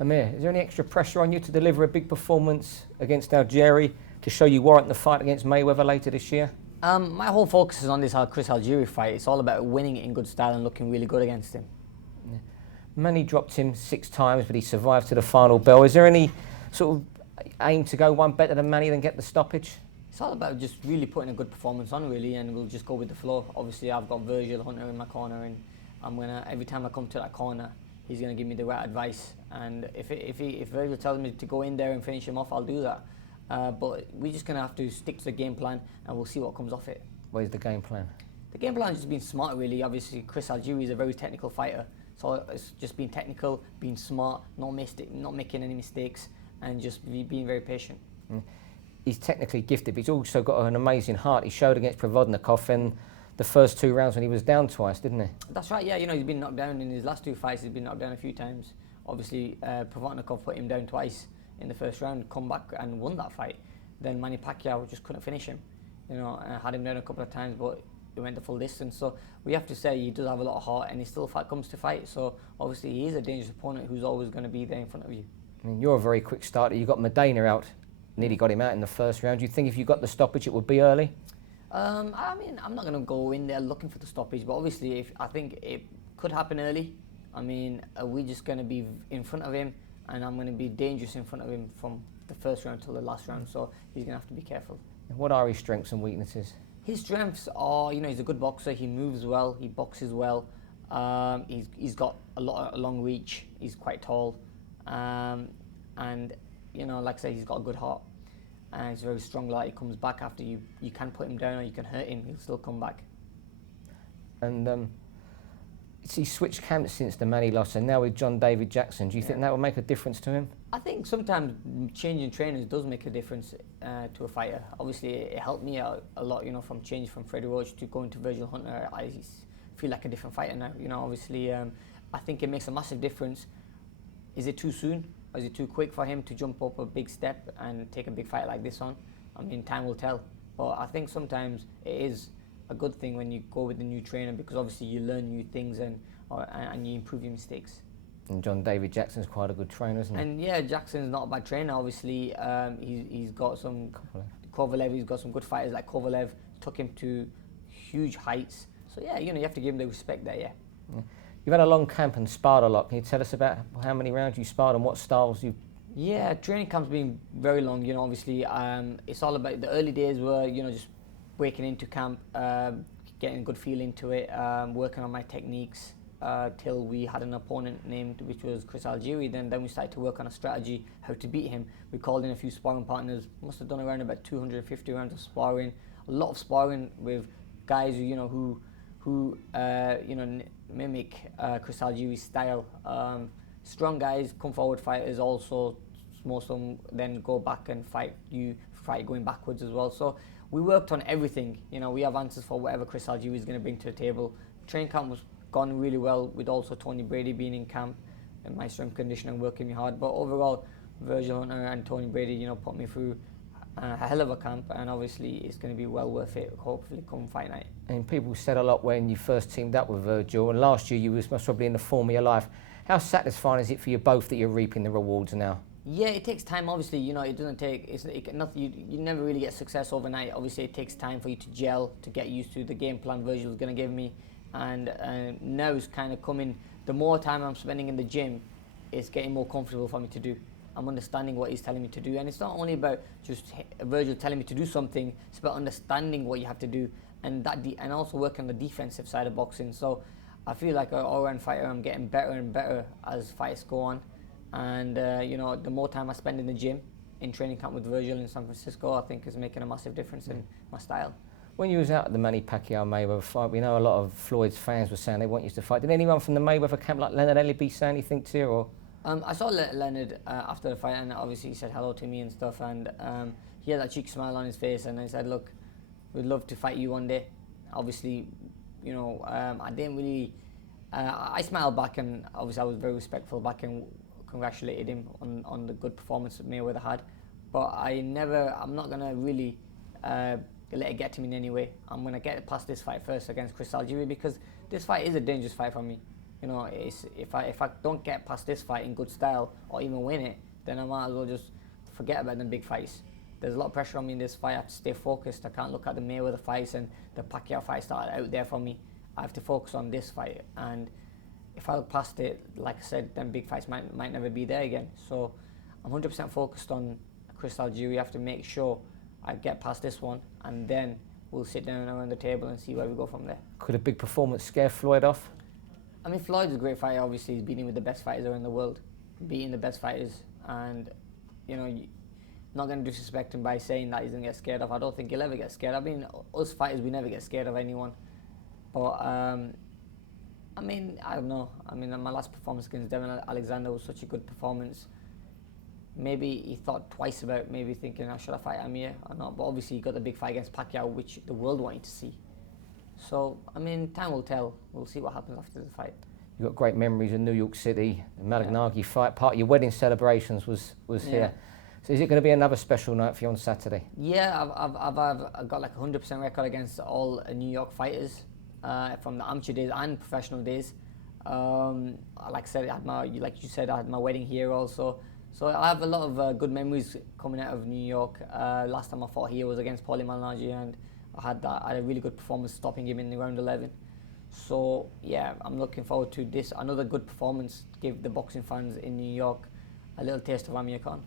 Amir, is there any extra pressure on you to deliver a big performance against Algieri to show you warrant the fight against Mayweather later this year? My whole focus is on this Chris Algieri fight. It's all about winning it in good style and looking really good against him. Yeah. Manny dropped him 6 times, but he survived to the final bell. Is there any sort of aim to go one better than Manny than get the stoppage? It's all about just really putting a good performance on, really, and we'll just go with the flow. Obviously, I've got Virgil Hunter in my corner, and every time I come to that corner, he's gonna give me the right advice. And if Virgil tells me to go in there and finish him off, I'll do that. But we're just gonna have to stick to the game plan, and we'll see what comes off it. What is the game plan? The game plan is just being smart, really. Obviously, Chris Algieri is a very technical fighter, so it's just being technical, being smart, not making any mistakes, and just being very patient. He's technically gifted, but he's also got an amazing heart. He showed against Provodnikov in the first 2 rounds when he was down twice, didn't he? That's right, yeah. You know, he's been knocked down in his last 2 fights. He's been knocked down a few times. Obviously, Provodnikov put him down twice in the first round, come back and won that fight. Then Manny Pacquiao just couldn't finish him. You know, had him down a couple of times, but he went the full distance. So we have to say he does have a lot of heart, and he still comes to fight. So obviously he is a dangerous opponent who's always going to be there in front of you. I mean, you're a very quick starter. You got Medina out, nearly got him out in the first round. Do you think if you got the stoppage, it would be early? I mean, I'm not going to go in there looking for the stoppage, but obviously, I think it could happen early. I mean, we're just going to be in front of him, and I'm going to be dangerous in front of him from the first round till the last round, so he's going to have to be careful. What are his strengths and weaknesses? His strengths are, you know, he's a good boxer, he moves well, he boxes well, he's got a long reach, he's quite tall, and, you know, like I say, he's got a good heart, and he's very strong. Like, he comes back after you can put him down or you can hurt him, he'll still come back. And he switched camps since the Manny loss, and now with John David Jackson. Do you think that will make a difference to him? I think sometimes changing trainers does make a difference to a fighter. Obviously, it helped me out a lot, you know, from changing from Freddie Roach to going to Virgil Hunter. I feel like a different fighter now, you know. Obviously, I think it makes a massive difference. Is it too soon, or is it too quick for him to jump up a big step and take a big fight like this on? I mean, time will tell. But I think sometimes it is a good thing when you go with a new trainer, because obviously you learn new things and you improve your mistakes. And John David Jackson's quite a good trainer, isn't he? And yeah, Jackson's not a bad trainer. Obviously, he's got some Kovalev. He's got some good fighters like Kovalev. Took him to huge heights. So yeah, you know, you have to give him the respect there. Yeah. You've had a long camp and sparred a lot. Can you tell us about how many rounds you sparred and what styles you? Yeah, training camp's been very long. You know, obviously, it's all about the early days were, you know, just breaking into camp, getting a good feel into it, working on my techniques till we had an opponent named, which was Chris Algieri. Then we started to work on a strategy, how to beat him. We called in a few sparring partners, must have done around about 250 rounds of sparring, a lot of sparring with guys who, you know, who you know, mimic Chris Algieri's style. Strong guys, come forward fighters also, most of them then go back and fight going backwards as well. So we worked on everything. You know, we have answers for whatever Chris Algieri is going to bring to the table. Training camp was gone really well, with also Tony Brady being in camp and my strength conditioning working me hard. But overall, Virgil Hunter and Tony Brady, you know, put me through a hell of a camp, and obviously it's going to be well worth it, hopefully, come fight night. And people said a lot when you first teamed up with Virgil, and last year you was most probably in the form of your life. How satisfying is it for you both that you're reaping the rewards now? Yeah, it takes time. Obviously, you know, it doesn't take. You never really get success overnight. Obviously, it takes time for you to gel, to get used to the game plan Virgil is going to give me, and now it's kind of coming. The more time I'm spending in the gym, it's getting more comfortable for me to do. I'm understanding what he's telling me to do, and it's not only about just Virgil telling me to do something. It's about understanding what you have to do, and and also working on the defensive side of boxing. So I feel like an all-round fighter. I'm getting better and better as fights go on. And you know, the more time I spend in the gym, in training camp with Virgil in San Francisco, I think is making a massive difference in my style. When you was out at the Manny Pacquiao Mayweather fight, we know a lot of Floyd's fans were saying they want you to fight. Did anyone from the Mayweather camp, like Leonard Ellerby, say anything to you? Or? I saw Leonard after the fight, and obviously he said hello to me and stuff, and he had that cheeky smile on his face, and I said, look, we'd love to fight you one day. Obviously, you know, I didn't really, I smiled back, and obviously I was very respectful back and congratulated him on the good performance that Mayweather had. But I'm not going to really let it get to me in any way. I'm going to get past this fight first against Chris Algieri, because this fight is a dangerous fight for me. You know, if I don't get past this fight in good style or even win it, then I might as well just forget about the big fights. There's a lot of pressure on me in this fight. I have to stay focused. I can't look at the Mayweather fights and the Pacquiao fights that are out there for me. I have to focus on this fight. And if I look past it, like I said, then big fights might never be there again. So I'm 100% focused on Chris Algieri. I have to make sure I get past this one, and then we'll sit down around the table and see where we go from there. Could a big performance scare Floyd off? I mean, Floyd's a great fighter. Obviously, he's beating with the best fighters around the world, beating the best fighters, and you know, not going to disrespect him by saying that he's going to get scared of. I don't think he'll ever get scared. I mean, us fighters, we never get scared of anyone. But I mean, I don't know. I mean, my last performance against Devin Alexander was such a good performance. Maybe he thought twice about maybe thinking, should I fight Amir or not? But obviously, he got the big fight against Pacquiao, which the world wanted to see. So, I mean, time will tell. We'll see what happens after the fight. You've got great memories in New York City. The Malignaggi fight, part of your wedding celebrations was here. So is it going to be another special night for you on Saturday? Yeah, I've got like a 100% record against all New York fighters from the amateur days and professional days. Like I said, like you said, I had my wedding here also. So I have a lot of good memories coming out of New York. Last time I fought here was against Paulie Malignaggi, and I had a really good performance, stopping him in the round 11. So yeah, I'm looking forward to this, another good performance to give the boxing fans in New York a little taste of Amir Khan.